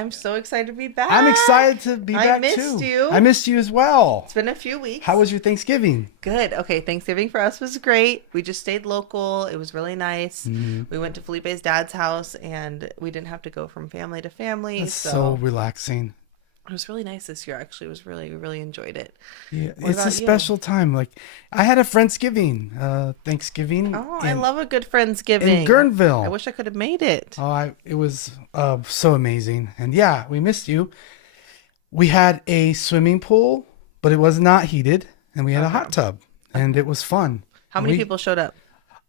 I'm so excited to be back. I'm excited to be back too. I missed you. I missed you as well. It's been a few weeks. How was your Thanksgiving? Good. Okay, Thanksgiving for us was great. We just stayed local. It was really nice. Mm-hmm. We went to Felipe's dad's house, and we didn't have to go from family to family. That's so relaxing. It was really nice this year, actually. It was we really enjoyed it. Yeah, it's a special time. Like, I had a Thanksgiving. Oh, I love a good Friendsgiving. In Guerneville. I wish I could have made it. Oh, it was so amazing. And yeah, we missed you. We had a swimming pool, but it was not heated. And we had a hot tub. And it was fun. How many people showed up?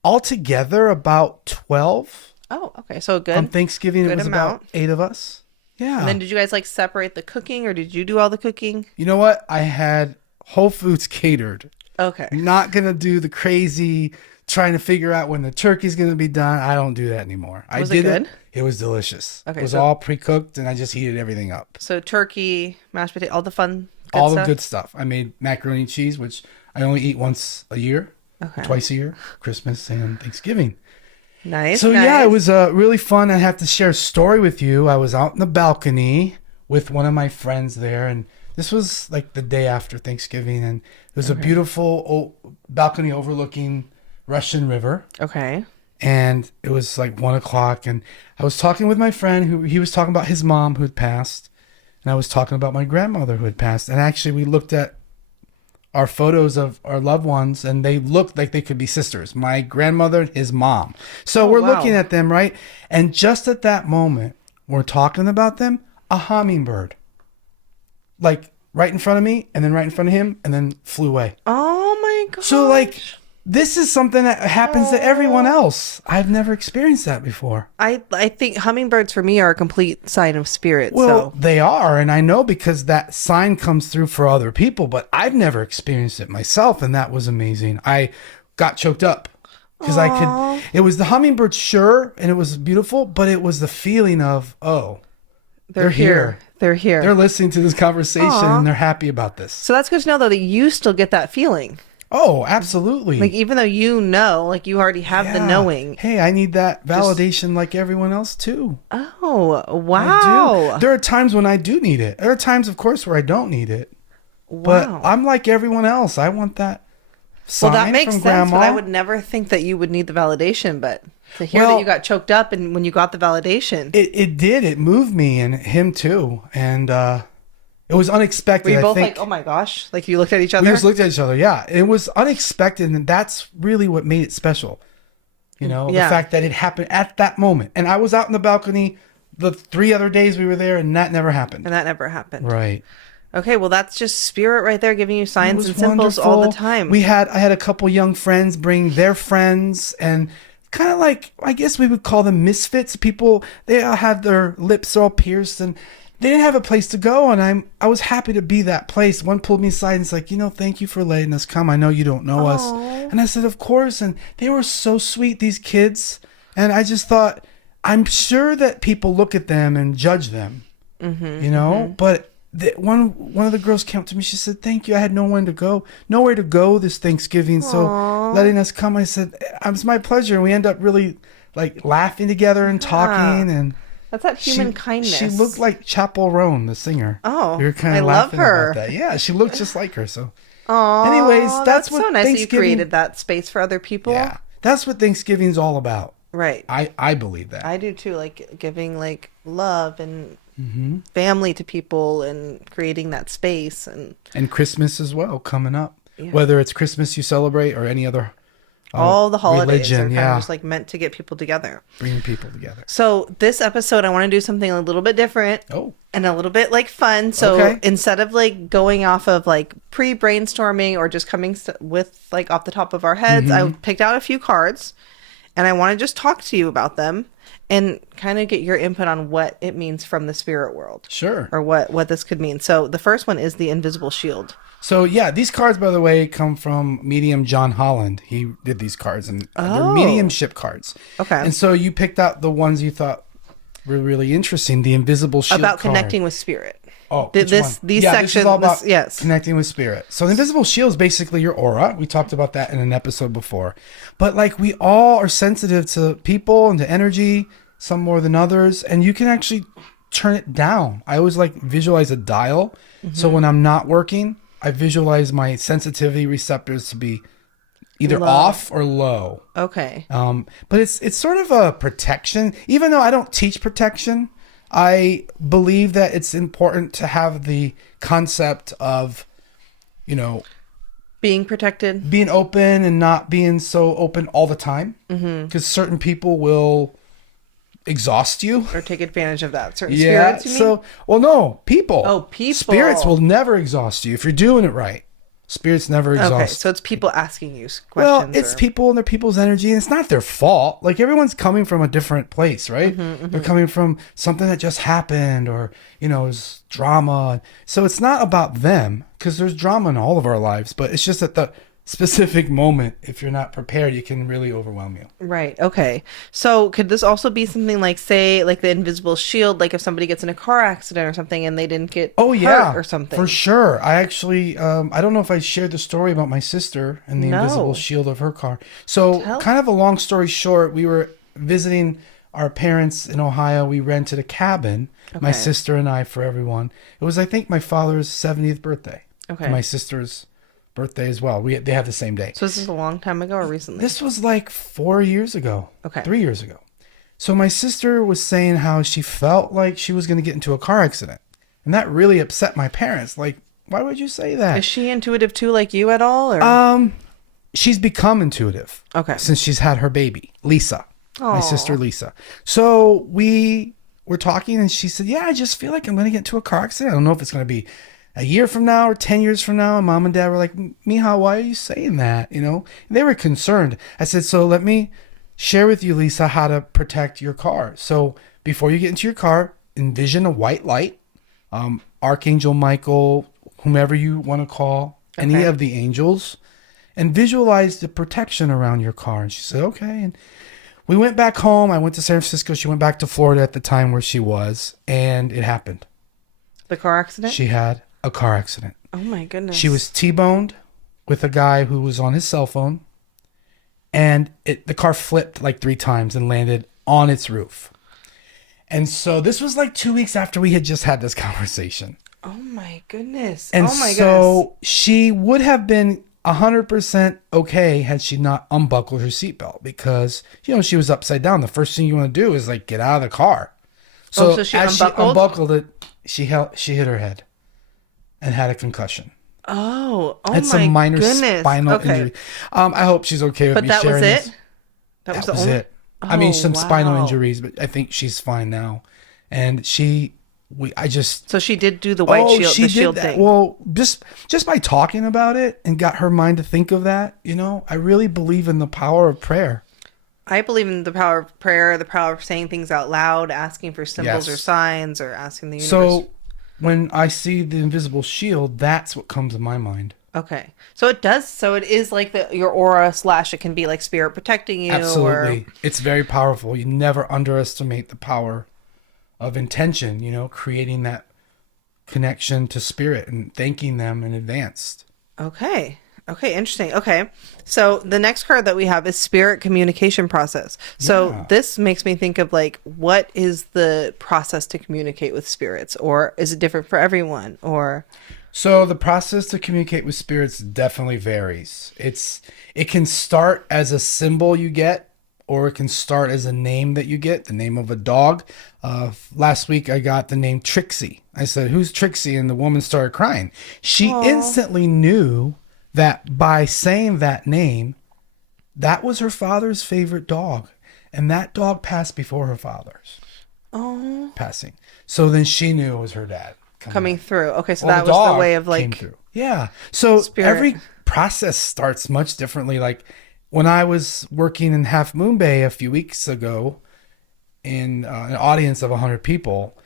Altogether, about 12. Oh, okay. So good. On Thanksgiving, good it was amount. about 8 of us. Yeah. And then did you guys like separate the cooking, or did you do all the cooking? You know what? I had Whole Foods catered. Okay. Not going to do the crazy trying to figure out when the turkey's going to be done. I don't do that anymore. Was it good? It was delicious. Okay, it was all pre-cooked and I just heated everything up. So turkey, mashed potato, all the fun all the good stuff. I made macaroni and cheese, which I only eat once a year. Okay. Twice a year. Christmas and Thanksgiving. Nice. So yeah, it was really fun. I have to share a story with you. I was out in the balcony with one of my friends there, and this was like the day after Thanksgiving, and it was a beautiful balcony overlooking Russian River. Okay. And it was like 1:00, and I was talking with my friend he was talking about his mom who had passed, and I was talking about my grandmother who had passed. And actually we looked at our photos of our loved ones, and they looked like they could be sisters. My grandmother and his mom. So we're looking at them, right? And just at that moment, we're talking about them, a hummingbird, like right in front of me, and then right in front of him, and then flew away. Oh my god! So like, this is something that happens to everyone else. I've never experienced that before. I think hummingbirds for me are a complete sign of spirit. Well, so. they are, and I know because that sign comes through for other people, but I've never experienced it myself, and that was amazing. I got choked up because it was the hummingbird, sure, and it was beautiful, but it was the feeling of, they're here. They're here. They're listening to this conversation, and they're happy about this. So that's good to know, though, that you still get that feeling. Oh, absolutely. Like, even though you know, like, you already have the knowing. Hey, I need that validation like everyone else, too. Oh, wow. There are times when I do need it. There are times, of course, where I don't need it. Wow. But I'm like everyone else. I want that sign that makes from sense, Grandma. but I would never think that you would need the validation. But to hear that you got choked up and when you got the validation. It did. It moved me, and him, too. And it was unexpected. Were you both like, oh my gosh? Like, you looked at each other? We just looked at each other, yeah. It was unexpected, and that's really what made it special. You know, the fact that it happened at that moment. And I was out in the balcony the 3 other days we were there, and that never happened. Right. Okay, well, that's just spirit right there, giving you signs and symbols all the time. I had a couple young friends bring their friends, and kind of like, I guess we would call them misfits. People, they all had their lips all pierced, and they didn't have a place to go, and I was happy to be that place. One pulled me aside and was like, thank you for letting us come. I know you don't know us. And I said, of course. And they were so sweet, these kids. And I just thought, I'm sure that people look at them and judge them, but one of the girls came up to me. She said, thank you. I had nowhere to go this Thanksgiving. So letting us come, I said, it's my pleasure. And we end up really like laughing together and talking, and that's that human kindness. She looked like Chapel Roan, the singer. Oh, we were kind of laughing love her. about that. Yeah, she looked just like her. So, anyways, that's what so nice that you Thanksgiving created that space for other people. Yeah, that's what Thanksgiving's all about. Right. I believe that. I do too. Like giving like love and family to people and creating that space and Christmas as well coming up. Yeah. Whether it's Christmas you celebrate or any other. All the holidays religion, are kind of just like meant to get people together. Bring people together. So this episode, I want to do something a little bit different. Oh. And a little bit like fun. So instead of like going off of like pre-brainstorming or just coming with like off the top of our heads, I picked out a few cards and I want to just talk to you about them and kind of get your input on what it means from the spirit world. Sure. Or what this could mean. So the first one is the invisible shield. So, yeah, these cards, by the way, come from medium John Holland. He did these cards, and they're mediumship cards. Okay. And so you picked out the ones you thought were really interesting, the invisible shield about card. Connecting with spirit. Oh, these sections. This is all about yes. connecting with spirit. So the invisible shield is basically your aura. We talked about that in an episode before. But, like, we all are sensitive to people and to energy, some more than others. And you can actually turn it down. I always like visualize a dial. So when I'm not working, I visualize my sensitivity receptors to be either low. Off or low. Okay. But it's sort of a protection. Even though I don't teach protection, I believe that it's important to have the concept of, being protected, being open and not being so open all the time. Because certain people will exhaust you or take advantage of that. Certain spirits, you mean? So, well, no, people. Oh, people. Spirits will never exhaust you if you're doing it right. Spirits never exhaust. Okay, so it's people asking you questions. Well, it's people and their people's energy, and it's not their fault. Like, everyone's coming from a different place, right? They're coming from something that just happened, or it's drama. So it's not about them, because there's drama in all of our lives, but it's just at the specific moment, if you're not prepared, it can really overwhelm you. Right. Okay. So could this also be something like, say, like the invisible shield, like if somebody gets in a car accident or something and they didn't get hurt or something? For sure. I actually, I don't know if I shared the story about my sister and the invisible shield of her car. So kind of a long story short, we were visiting our parents in Ohio. We rented a cabin, my sister and I, for everyone. It was, I think, my father's 70th birthday. Okay. And my sister's birthday as well. They have the same day. So this is a long time ago or recently? This was like 4 years ago. Okay. 3 years ago. So my sister was saying how she felt like she was going to get into a car accident. And that really upset my parents. Like, why would you say that? Is she intuitive too, like you at all? Or? She's become intuitive. Okay. Since she's had her baby, Lisa. Aww. My sister, Lisa. So we were talking and she said, yeah, I just feel like I'm going to get into a car accident. I don't know if it's going to be a year from now or 10 years from now. And Mom and Dad were like, Mija, why are you saying that? And they were concerned. I said, so let me share with you, Lisa, how to protect your car. So before you get into your car, envision a white light, Archangel Michael, whomever you want to call, any of the angels, and visualize the protection around your car. And she said, okay. And we went back home. I went to San Francisco. She went back to Florida at the time where she was, and it happened. The car accident? She had a car accident. Oh my goodness. She was T-boned with a guy who was on his cell phone, and the car flipped like 3 times and landed on its roof. And so this was like 2 weeks after we had just had this conversation. Oh my goodness. And oh my so goodness. she would have been 100% okay had she not unbuckled her seatbelt, because she was upside down. The first thing you want to do is like get out of the car. So she as unbuckled? she unbuckled it, she hit her head and had a concussion. Oh had some minor spinal injury. I hope she's okay with me sharing this. But that was it? That was it. I mean, some spinal injuries, but I think she's fine now. And so she did do the white shield, the shield thing. Well, just by talking about it and got her mind to think of that, I really believe in the power of prayer. I believe in the power of prayer, the power of saying things out loud, asking for symbols or signs, or asking the universe. So when I see the invisible shield, that's what comes to my mind. Okay. So it does. So it is like your aura / it can be like spirit protecting you. Absolutely. It's very powerful. You never underestimate the power of intention, creating that connection to spirit and thanking them in advance. Okay. Okay, interesting. Okay. So the next card that we have is spirit communication process. So this makes me think of like, what is the process to communicate with spirits, or is it different for everyone, or? So the process to communicate with spirits definitely varies. It can start as a symbol you get, or it can start as a name that you get, the name of a dog. Last week I got the name Trixie. I said, who's Trixie? And the woman started crying. She instantly knew that by saying that name, that was her father's favorite dog. And that dog passed before her father's passing. So then she knew it was her dad coming through. Okay, so that was the way of like... Yeah. So spirit. Every process starts much differently. Like when I was working in Half Moon Bay a few weeks ago in an audience of 100 people,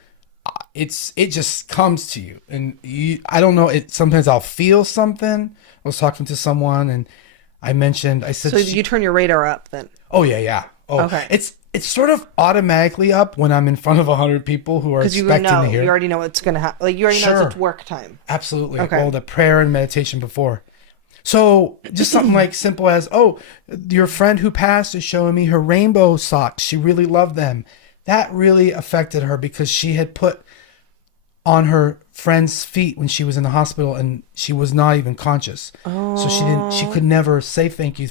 it just comes to you. And I don't know, sometimes I'll feel something. I was talking to someone and I said... So you turn your radar up then? Oh, yeah. Oh, okay. It's sort of automatically up when I'm in front of 100 people who are expecting to hear. You already know what's going to happen. Like you already know it's work time. Absolutely. Okay. Oh, the prayer and meditation before. So just something like simple as, your friend who passed is showing me her rainbow socks. She really loved them. that really affected her because she had put on her friend's feet when she was in the hospital and she was not even conscious. Oh. So she could never say thank you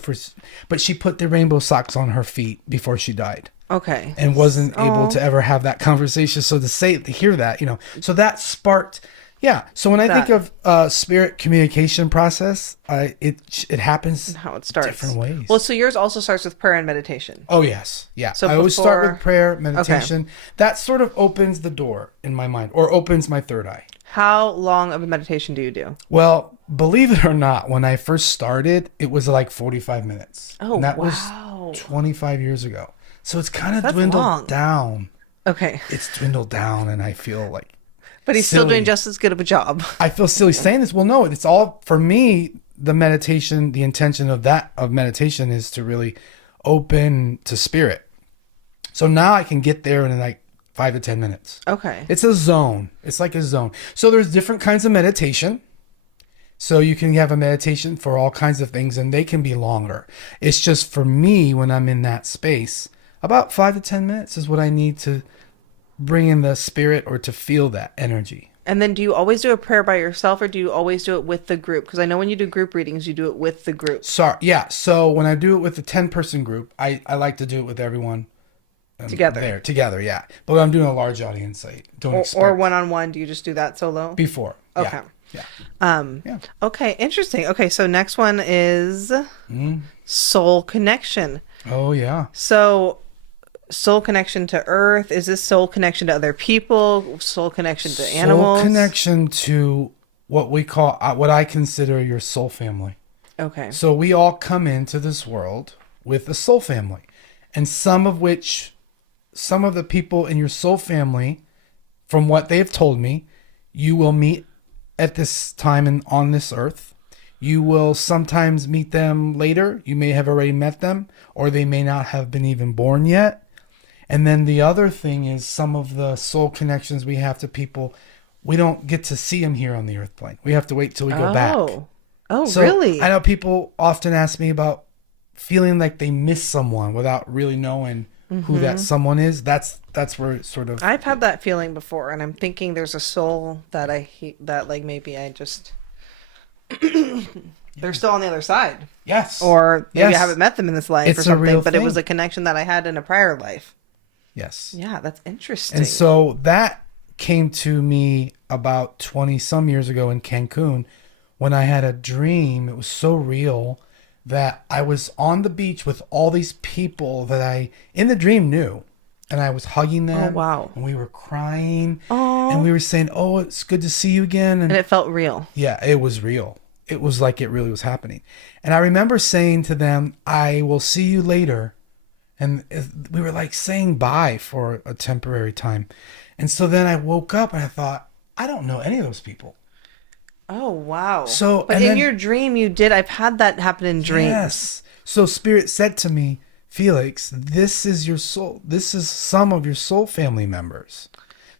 but she put the rainbow socks on her feet before she died. Okay. And wasn't able to ever have that conversation. So to hear that, so that sparked, yeah. So when I think of spirit communication process, it happens and how it starts different ways. Well, so yours also starts with prayer and meditation. Oh, yes. Yeah. So I always start with prayer, meditation. Okay. That sort of opens the door in my mind, or opens my third eye. How long of a meditation do you do? Well, believe it or not, when I first started, it was like 45 minutes. Oh, and that wow. was 25 years ago. So it's kind of dwindled down. Okay. It's dwindled down, and I feel like... But he's still doing just as good of a job. I feel silly saying this. Well, no, it's all, for me, the meditation, the intention of meditation is to really open to spirit. So now I can get there in like 5 to 10 minutes. Okay. It's a zone. It's like a zone. So there's different kinds of meditation. So you can have a meditation for all kinds of things, and they can be longer. It's just for me, when I'm in that space, about 5 to 10 minutes is what I need to bring in the spirit or to feel that energy. And then do you always do a prayer by yourself, or do you always do it with the group? Because I know when you do group readings, you do it with the group. Sorry. Yeah. So when I do it with the 10-person group, I like to do it with everyone together. Together, yeah. But when I'm doing a large audience, I don't expect... Or one-on-one, do you just do that solo? Before. Okay. Yeah. Okay, interesting. Okay, so next one is soul connection. Oh, yeah. So soul connection to earth. Is this soul connection to other people? Soul connection to animals? Soul connection to what we call, what I consider your soul family. Okay. So we all come into this world with a soul family. And some of the people in your soul family, from what they've told me, you will meet at this time and on this earth. You will sometimes meet them later. You may have already met them, or they may not have been even born yet. And then the other thing is, some of the soul connections we have to people, we don't get to see them here on the earth plane. We have to wait till we go back. Oh, So really? I know people often ask me about feeling like they miss someone without really knowing who that someone is. That's where it sort of... I've had that feeling before, and I'm thinking there's a soul that maybe I just... They're still on the other side. Yes. Or maybe I haven't met them in this life or something, a real but thing. it was a connection that I had in a prior life. Yes. Yeah, that's interesting. And so that came to me about 20 some years ago in Cancun, when I had a dream. It was so real that I was on the beach with all these people that I, in the dream, knew. And I was hugging them. Oh, wow. And we were crying. Oh. And we were saying, oh, it's good to see you again. And it felt real. Yeah, it was real. It was like it really was happening. And I remember saying to them, I will see you later. And we were like saying bye for a temporary time. And so then I woke up and I thought, I don't know any of those people. Oh, wow. So, but in your dream you did. I've had that happen in dreams. Yes. So Spirit said to me, Felix, this is your soul. This is some of your soul family members,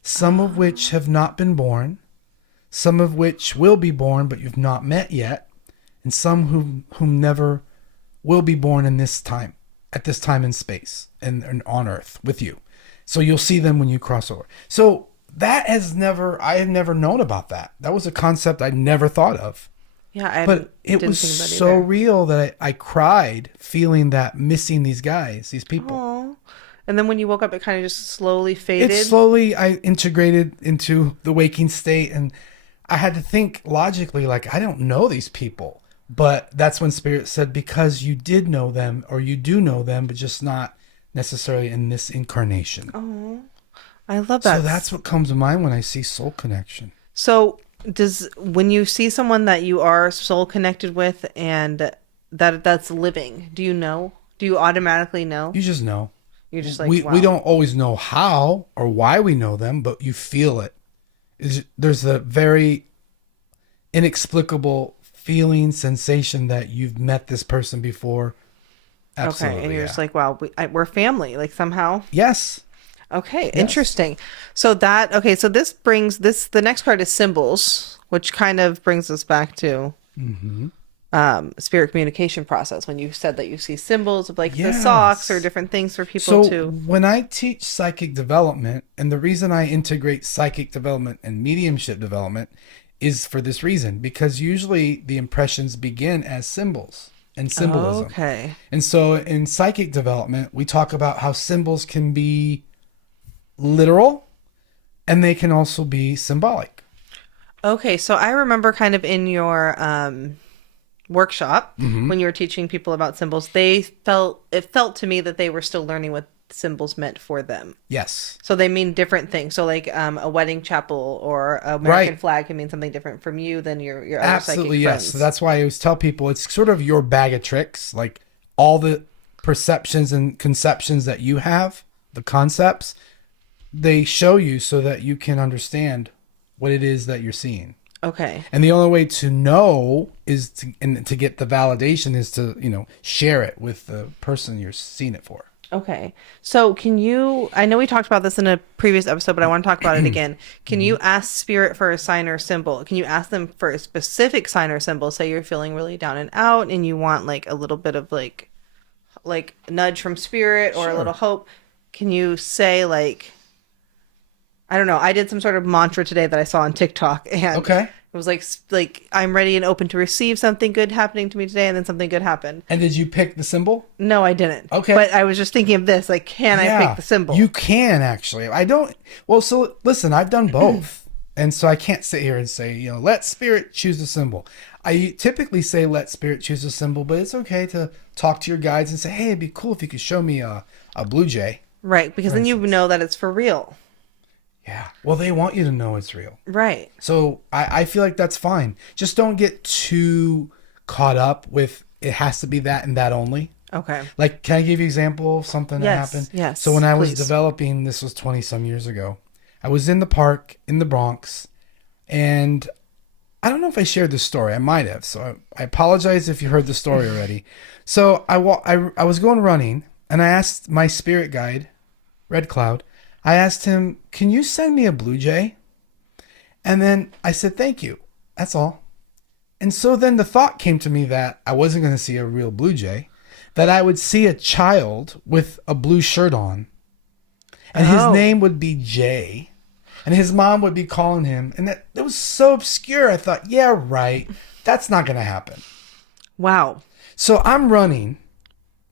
some of which have not been born, some of which will be born, but you've not met yet, and some whom never will be born in this time, at this time in space and on Earth with you. So you'll see them when you cross over. So I had never known about that. That was a concept I never thought of. Yeah, but it was so real that I cried feeling that, missing these guys, these people. Aww. And then when you woke up, it kind of just slowly faded. I integrated into the waking state, and I had to think logically, like, I don't know these people. But that's when Spirit said, because you did know them, or you do know them, but just not necessarily in this incarnation. Oh, I love that. So that's what comes to mind when I see soul connection. So when you see someone that you are soul connected with and that's living, do you know? Do you automatically know? You just know. You're just like, wow. We don't always know how or why we know them, but you feel it. There's a very inexplicable feeling, sensation that you've met this person before. Absolutely. Okay, and you're just like, wow, we're family, like somehow. Yes. Okay, yes. Interesting. So the next card is symbols, which kind of brings us back to spirit communication process when you said that you see symbols of like the Yes. socks or different things for people to. When I teach psychic development, and the reason I integrate psychic development and mediumship development is for this reason, because usually the impressions begin as symbols and symbolism. Okay. And so in psychic development, we talk about how symbols can be literal and they can also be symbolic. Okay, so I remember kind of in your workshop when you were teaching people about symbols, it felt to me that they were still learning what symbols meant for them. Yes. So they mean different things. So like a wedding chapel or American flag can mean something different from you than your other Absolutely, psychic yes. friends. So that's why I always tell people it's sort of your bag of tricks, like all the perceptions and conceptions that you have, the concepts, they show you so that you can understand what it is that you're seeing. Okay. And the only way to know is to get the validation is to, share it with the person you're seeing it for. Okay. So I know we talked about this in a previous episode, but I want to talk about it again. Can you ask spirit for a sign or symbol? Can you ask them for a specific sign or symbol? Say you're feeling really down and out and you want like a little bit of like nudge from spirit or a little hope. Can you say like, I don't know. I did some sort of mantra today that I saw on TikTok, and it was like I'm ready and open to receive something good happening to me today, and then something good happened. And did you pick the symbol? No, I didn't. Okay. But I was just thinking of this. Like, can I pick the symbol? You can actually. I don't. Well, so listen, I've done both, and so I can't sit here and say, let spirit choose the symbol. I typically say let spirit choose a symbol, but it's okay to talk to your guides and say, hey, it'd be cool if you could show me a blue jay. Right, because then you know that it's for real. Yeah. Well, they want you to know it's real. Right. So I feel like that's fine. Just don't get too caught up with it has to be that and that only. Okay. Like, can I give you an example of something that happened? Yes. So when I was developing, this was 20 some years ago, I was in the park in the Bronx, and I don't know if I shared this story. I might have. So I apologize if you heard the story already. So I was going running, and I asked my spirit guide, Red Cloud, I asked him, can you send me a blue jay? And then I said, thank you. That's all. And so then the thought came to me that I wasn't going to see a real blue jay, that I would see a child with a blue shirt on, and his name would be Jay, and his mom would be calling him. And that was so obscure. I thought, yeah, right. That's not going to happen. Wow. So I'm running.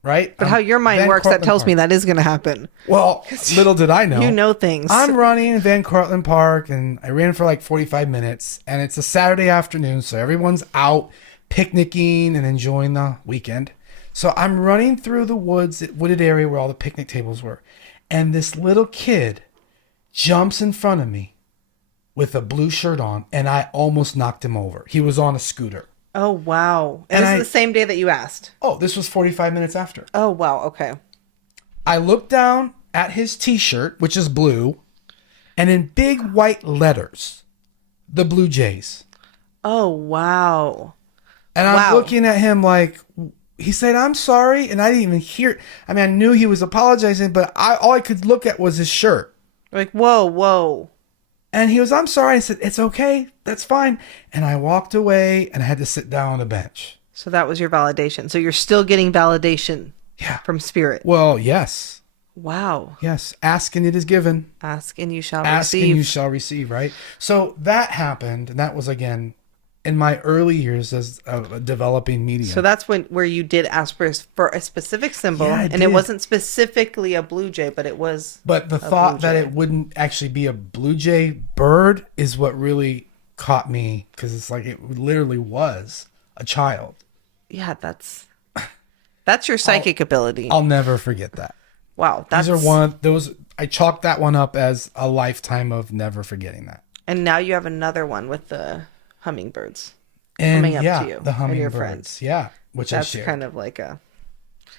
Right? But how your mind works, that tells me that is going to happen. Well, little did I know. You know things. I'm running in Van Cortlandt Park, and I ran for like 45 minutes, and it's a Saturday afternoon, so everyone's out picnicking and enjoying the weekend. So I'm running through the wooded area where all the picnic tables were, and this little kid jumps in front of me with a blue shirt on, and I almost knocked him over. He was on a scooter. Oh, wow. And this is the same day that you asked? Oh, this was 45 minutes after. Oh, wow. Okay. I looked down at his t-shirt, which is blue, and in big white letters, the Blue Jays. Oh, wow. And I'm looking at him like, he said, I'm sorry. And I didn't even hear. I mean, I knew he was apologizing, but all I could look at was his shirt. Like, whoa. And he was, I'm sorry. I said, it's okay. That's fine. And I walked away, and I had to sit down on a bench. So that was your validation. So you're still getting validation from spirit. Well, yes. Wow. Yes. Ask and it is given. Ask and you shall receive. Ask and you shall receive, right? So that happened. And that was, again, in my early years as a developing medium. So that's where you did ask for a specific symbol. Yeah, and it wasn't specifically a blue jay, but it was. But the thought that it wouldn't actually be a blue jay bird is what really caught me, because it's like it literally was a child. Yeah, that's your psychic ability. I'll never forget that. Wow. These are one of those. I chalked that one up as a lifetime of never forgetting that. And now you have another one with the hummingbirds coming up to you, the hummingbirds, and your friends. Yeah, which that's I shared. Kind of like a.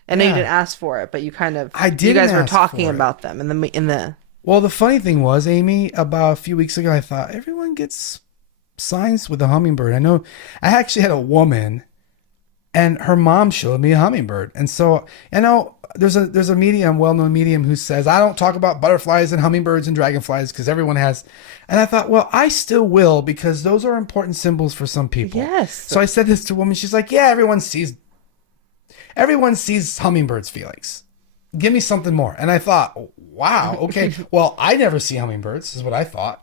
I know you didn't ask for it, but you kind of. I did. You guys were talking about them in the. Well, the funny thing was, Amy, about a few weeks ago, I thought everyone gets signs with a hummingbird. I know. I actually had a woman And her mom showed me a hummingbird. And so, there's a medium, well-known medium, who says, I don't talk about butterflies and hummingbirds and dragonflies because everyone has. And I thought, well, I still will, because those are important symbols for some people. Yes. So I said this to a woman. She's like, yeah, everyone sees hummingbirds, Felix. Give me something more. And I thought, wow, okay. Well, I never see hummingbirds, is what I thought.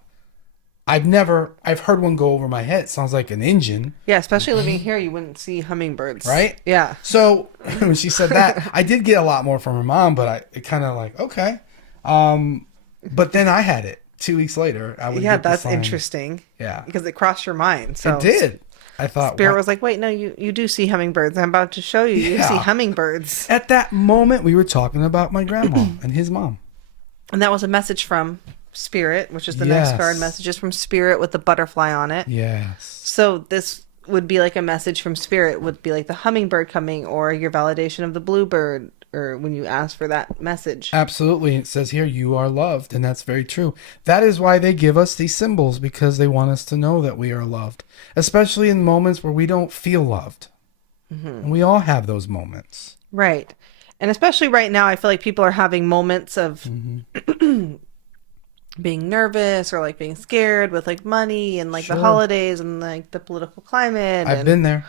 I've heard one go over my head. It sounds like an engine. Yeah, especially living here, you wouldn't see hummingbirds. Right? Yeah. So when she said that, I did get a lot more from her mom, but it kind of like, okay. But then I had it 2 weeks later. That's interesting. Yeah. Because it crossed your mind. So it did. I thought Spirit was like, wait, no, you do see hummingbirds. I'm about to show you. You see hummingbirds. At that moment, we were talking about my grandma and his mom. And that was a message from Spirit, which is the next card. Messages from Spirit with the butterfly on it. Yes. So this would be like a message from Spirit, would be like the hummingbird coming, or your validation of the bluebird, or when you ask for that message. Absolutely. It says here, you are loved. And that's very true. That is why they give us these symbols, because they want us to know that we are loved, especially in moments where we don't feel loved. Mm-hmm. And we all have those moments. Right. And especially right now, I feel like people are having moments of being nervous or like being scared with like money and like the holidays and like the political climate. I've been there.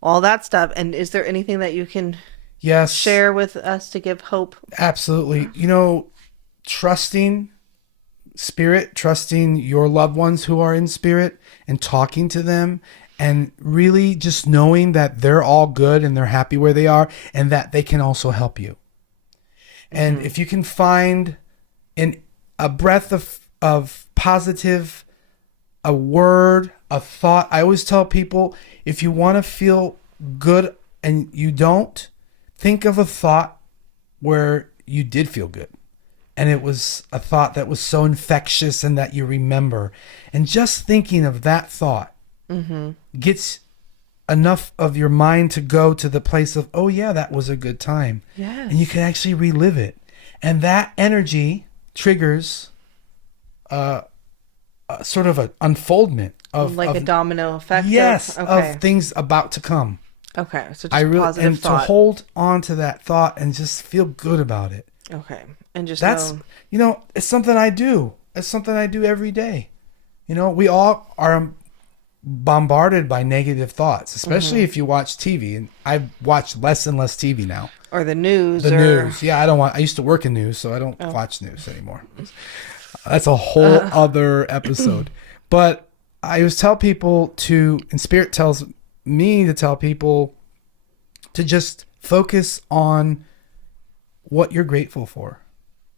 All that stuff. And is there anything that you can share with us to give hope? Absolutely. Trusting Spirit, trusting your loved ones who are in Spirit, and talking to them, and really just knowing that they're all good and they're happy where they are, and that they can also help you. And if you can find a breath of positive, a word, a thought. I always tell people, if you want to feel good and you don't, think of a thought where you did feel good. And it was a thought that was so infectious and that you remember. And just thinking of that thought gets enough of your mind to go to the place of, oh yeah, that was a good time. Yes. And you can actually relive it. And that energy triggers sort of an unfoldment of a domino effect. Yes, of things about to come. Okay, so just positive thought. To hold on to that thought and just feel good about it. Okay, and just it's something I do. It's something I do every day. We all are bombarded by negative thoughts, especially if you watch TV. And I watch less and less TV now. Or the news. News. Yeah, I used to work in news, so I don't watch news anymore. That's a whole other episode. But I always tell people and Spirit tells me to tell people to just focus on what you're grateful for.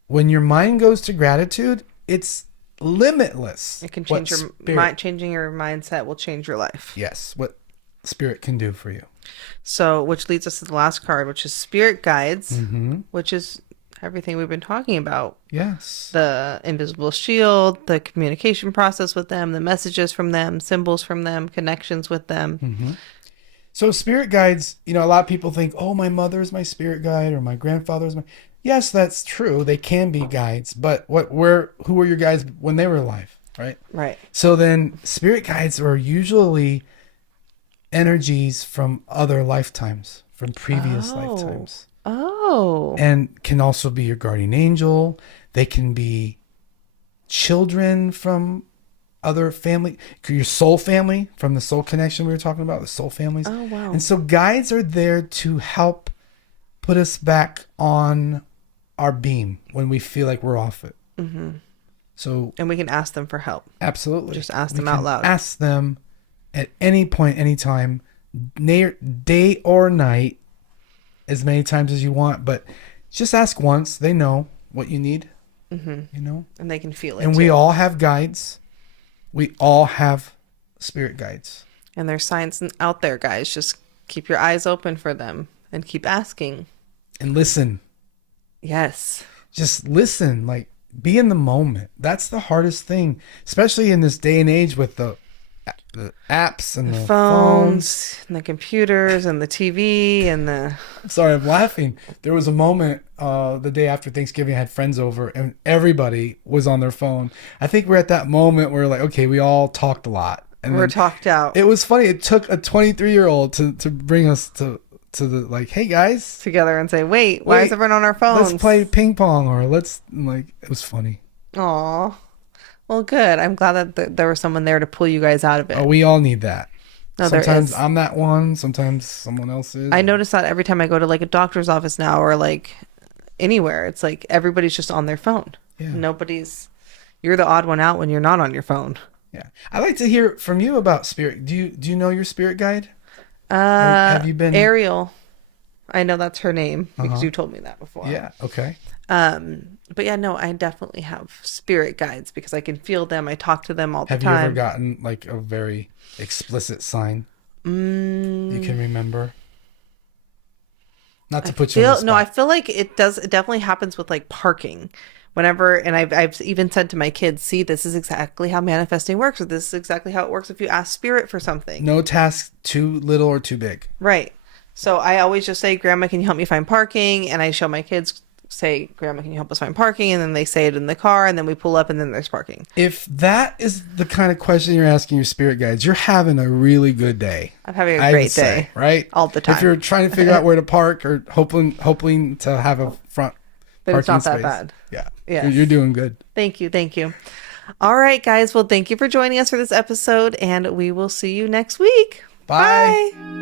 When your mind goes to gratitude, it's limitless. It can change your mind. Changing your mindset will change your life. Yes, what Spirit can do for you. So, which leads us to the last card, which is Spirit Guides, which is everything we've been talking about. Yes. The invisible shield, the communication process with them, the messages from them, symbols from them, connections with them. So Spirit Guides, a lot of people think, oh, my mother is my spirit guide, or my grandfather is my... Yes, that's true. They can be guides, but who were your guides when they were alive, right? Right. So then Spirit Guides are usually energies from other lifetimes, from previous lifetimes. Oh. And can also be your guardian angel. They can be children from other family, your soul family, from the soul connection we were talking about, the soul families. Oh, wow. And so guides are there to help put us back on our beam when we feel like we're off it. So, and we can ask them for help. Absolutely. Just ask them out loud. Ask them at any point, anytime, day or night, as many times as you want, but just ask once. They know what you need, and they can feel it. And we all have guides. We all have spirit guides. And there's signs out there, guys. Just keep your eyes open for them and keep asking. And listen. Yes. Just listen. Like, be in the moment. That's the hardest thing, especially in this day and age with the apps and the phones and the computers and the TV and the... Sorry, I'm laughing. There was a moment the day after Thanksgiving, I had friends over and everybody was on their phone. I think we're at that moment where like, okay, we all talked a lot And we're talked out. It was funny. It took a 23-year-old to bring us to the like, hey guys, together and say, wait, why is everyone on our phones? Let's play ping pong, or let's like. It was funny. Aw. Well, good. I'm glad that there was someone there to pull you guys out of it. Oh, we all need that. No, sometimes I'm that one. Sometimes someone else is. I notice that every time I go to like a doctor's office now, or like anywhere, it's like everybody's just on their phone. Yeah. You're the odd one out when you're not on your phone. Yeah. I'd like to hear from you about spirit. Do you know your spirit guide? Have you been Ariel? I know that's her name because you told me that before. Yeah. Okay. But yeah, no, I definitely have spirit guides because I can feel them. I talk to them all the time. Have you ever gotten like a very explicit sign you can remember? Not to put you on the spot. No, I feel like it definitely happens with like parking. Whenever, and I've even said to my kids, see, this is exactly how manifesting works, or this is exactly how it works if you ask spirit for something. No task too little or too big. Right. So I always just say, Grandma, can you help me find parking? And I show my kids, say, Grandma, can you help us find parking? And then they say it in the car, and then we pull up, and then there's parking. If that is the kind of question you're asking your spirit guides, you're having a really good day. I'm having a great day. Right? All the time. If you're trying to figure out where to park or hoping to have a front but parking it's not space. that bad. Yeah. Yes. You're doing good. Thank you. Thank you. All right, guys. Well, thank you for joining us for this episode, and we will see you next week. Bye. Bye.